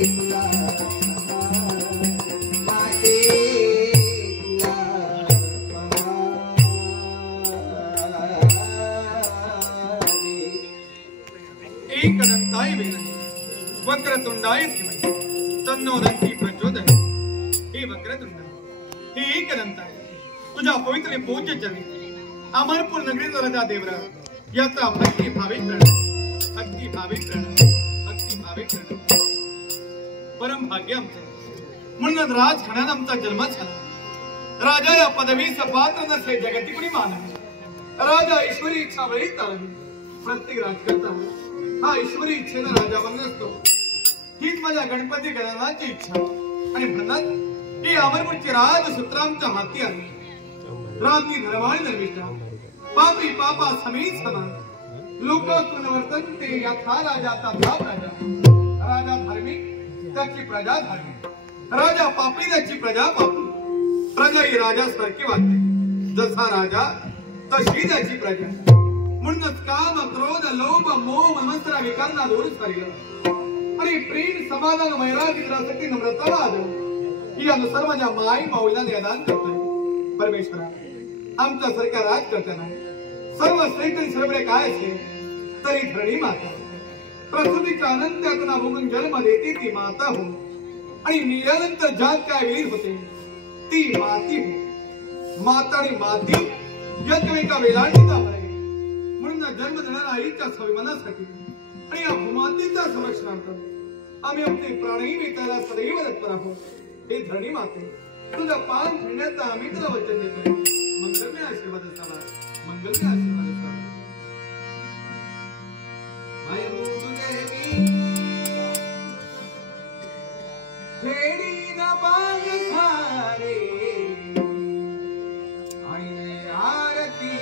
एकदंताय वेलाय वक्रतुंडाय धीमहि तन्नो दन्ती प्रचोदयात्। हे वक्रतुंड, हे एकदंताय, तुझ्या पवित्र पूज्य चरणी अमरपूर नगरीचा राजा देवराज याचा भक्तिभावे प्रणव, भक्तिभावे प्रणव, भक्तिभावे प्रणव। परम भाग्य आमचं म्हणून राजघराण्यात आमचा जन्म झाला। राजा या पदवीचा पात्र नसले जगती कुणी मानावे। राजा ईश्वरी इच्छा वेळी चालवी। प्रत्येक राजकर्ता हा ईश्वरी इच्छेनं राजावर नसतो। हीच माझ्या गणपती गणनाची इच्छा आणि म्हणत ही अमरपूरची राजसूत्र आमच्या हाती आली। रामनी धर्माने निर्मिष्ठा पापी पापा समीत समान लोकातून वर्तनते यथा राजाचा भाव राजा। राजा धार्मिक त्याची प्रजा धार्मिक, राजा पापी त्याची प्रजा पापी। प्रजा ही राजासारखी वागते, जसा राजा तशी त्याची प्रजा। म्हणूनच काम क्रोध लोभ मोह ममत्सरा विकारांना दूर सारिलं आणि प्रेम समाधान वैराग्य त्रासक्ती नम्रता वाद या अनुसार माझ्या माई माऊलीला निदान करतोय। परमेश्वरा, आमच्या सारख्या राजकर्त्यांना सर्व श्रेष्ठ सर्वकडे काय असले तरी धरणी माता प्रसूतीच्या अनंत्यातून भोगून जन्म देते ती माता हो आणि निरानंतर जात काय वीर होते ती माती हो। माता आणि माती एकमेका वेलांटीचा फरक आहे। म्हणून जन्म देणाऱ्या आईच्या स्वाभिमानासाठी आणि या भूमातीच्या संरक्षणार्थ आम्ही आपले प्राणही वेचायला सदैव तत्पर आहोत। हे धरणी माते, तुझा पान फिरण्याचा आम्ही तुला वचन देतोय। मंगलमय आशीर्वाद असावा, मंगलमय आशीर्वाद असावा। खेडी न बाग सारे आणि आरती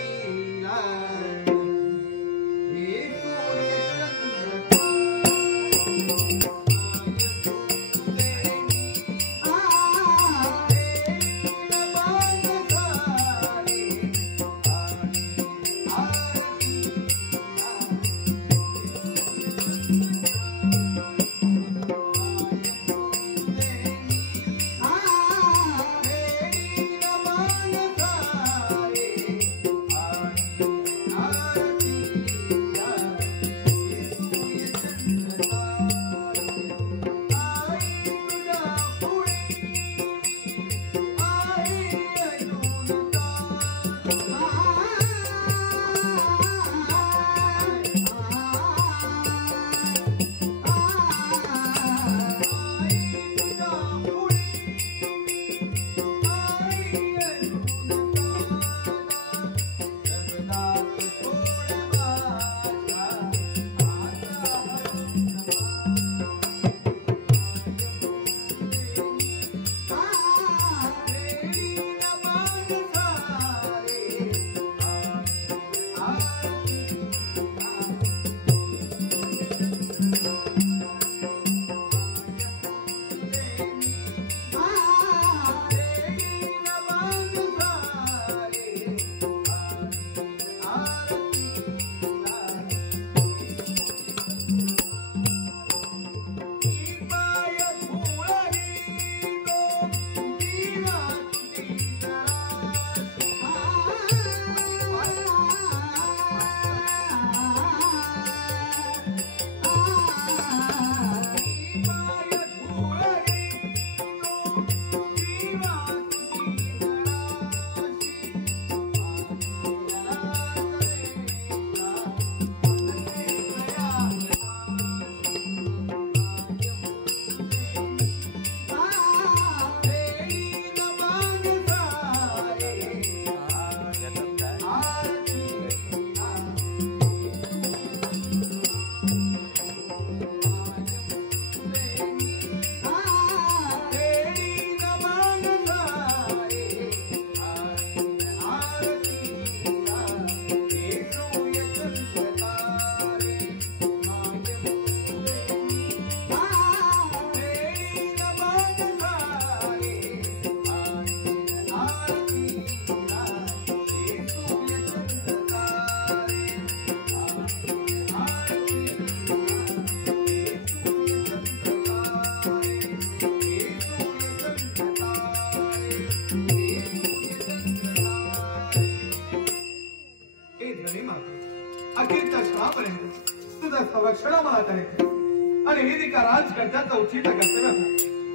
तुझं संरक्षण मला करायचं आणि हे का राजकर्त्याचं उचित कर्तव्य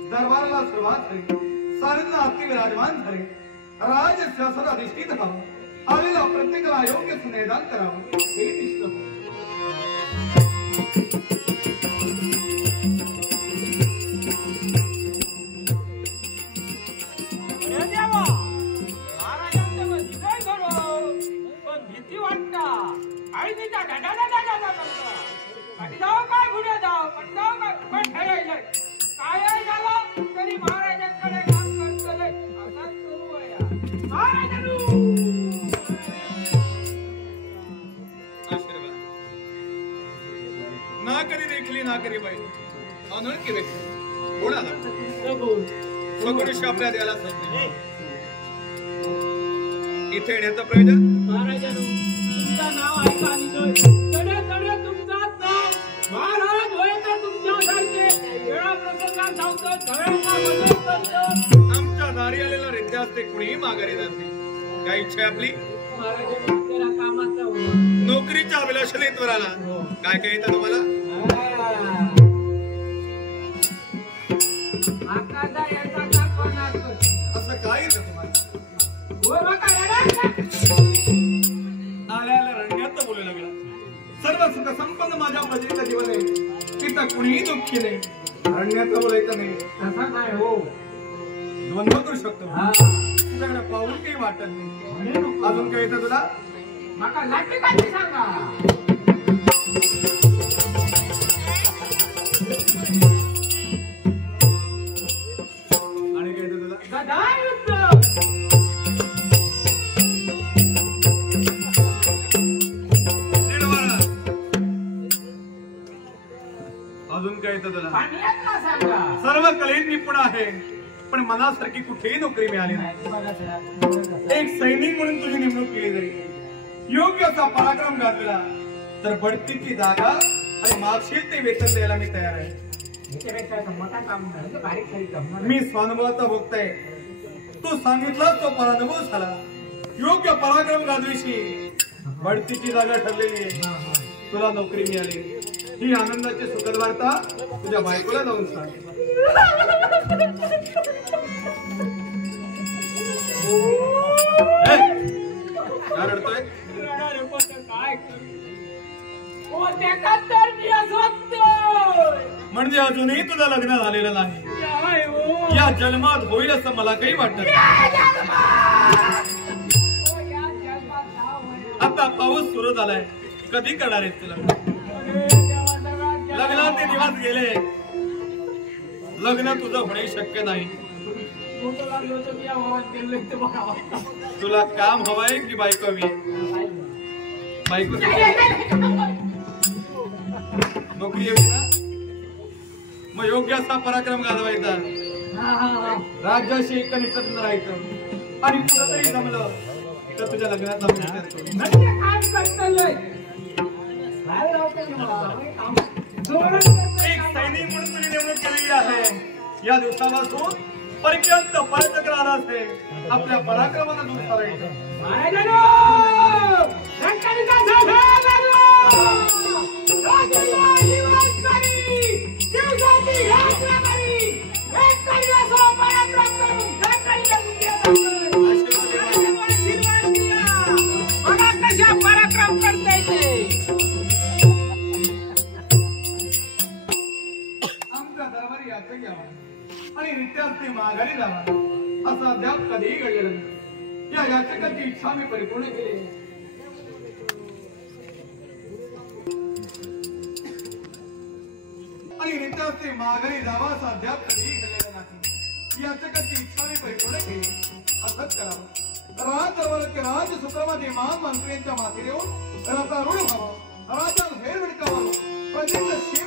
दरबाराला सुरुवात झाली साऱ्यांना अति विराजमान झाले राज शासन अधिष्ठित व्हावं आलेला प्रत्येकाला योग्य सुनेदान करावं हे दिसत नाकरी बाई अनोळखी व्यक्ती कोणाला सगुणेश आपल्या द्यायला सांगते इथे येण्याचं प्रयोजन महाराजांनो तुमचं नाव ऐका आणि तडे तडे तुमचं नाव महाराज होय तर तुमच्यासारखे वेळा प्रसंगात धावतो सगळ्यांना मदत करतो आमच्या दारी आलेला रिद्यास ते कुणीही माघारी जात नाही काय इच्छा आहे आपली महाराजांनो तेरा कामाचा नोकरीच्या अभिलाषेत आला काय काय येतं तुम्हाला असं काय येतं तुम्हाला आल्या रंगात बोलू लागला सर्व सुख संपन्न माझ्या प्रजेचं जीवन आहे तिथं कुणीही दुःखी नाही रंगात बोलायचं नाही असं काय हो द्वंद्व करू शकतो तुझ्याकडे पाहून काही वाटत नाही अजून काय येतं तुला माका लाठी काठी सांगा आणि काय येतं तुला गदायुद्ध अजून काय येतं तुला पाण्यातला सांगा सर्व कलेत निपुण आहे पण मनासारखी कुठेही नोकरी मिळाली नाही एक सैनिक म्हणून तुझी नेमणूक केली जरी योग्य असा पराक्रम गाजविला तर बढतीची जागा आणि मागशील ते वेतन द्यायला मी तयार आहे मी स्वानुभवाचा भोगताय तू सांगितला तो परानुभव झाला योग्य पराक्रम गाजविशी बढतीची जागा ठरलेली आहे तुला नोकरी मिळाली ही आनंदाची सुखद वार्ता तुझ्या बायकोला जाऊन सांग काय रडतोय म्हणजे अजूनही तुझं लग्न झालेलं नाही या जन्मात होईल असं मला काही वाटत आता पाऊस सुरू झालाय कधी करणार आहेस तुला लग्नात ते दिवस गेले लग्न तुझं होणे शक्य नाही तुला काम हवंय की बायको हवी बायको नोकरी हवी ना मग योग्य असा पराक्रम गाजवायचा राज्याशी एकनिष्ठ राहायचं आणि तुला तरी जमलं तर तुझ्या लग्नाचा विचार एक सैनिक म्हणून तुझी नेमणूक केलेली आहे या दिवसापासून पर्यंत परचक्र आहे आपल्या पराक्रमाला दूर करायचं पराक्रम करता येते आमच्या दरबारी याचं घ्यावा आणि रित्यास ते माघारी जावा असं अद्याप कधीही घडलेलं नाही या याचकाची इच्छा मी परिपूर्ण केली आणि रित्यास ते माघारी जावा असं अद्याप कधीही घडलेलं नाही याचकाची इच्छा मी परिपूर्ण केली असंच करावं राज सुप्रमध्ये महान मंत्र्यांच्या माथी देऊन रथारूढ व्हावं राजा हेर विडकावा प्रजेचं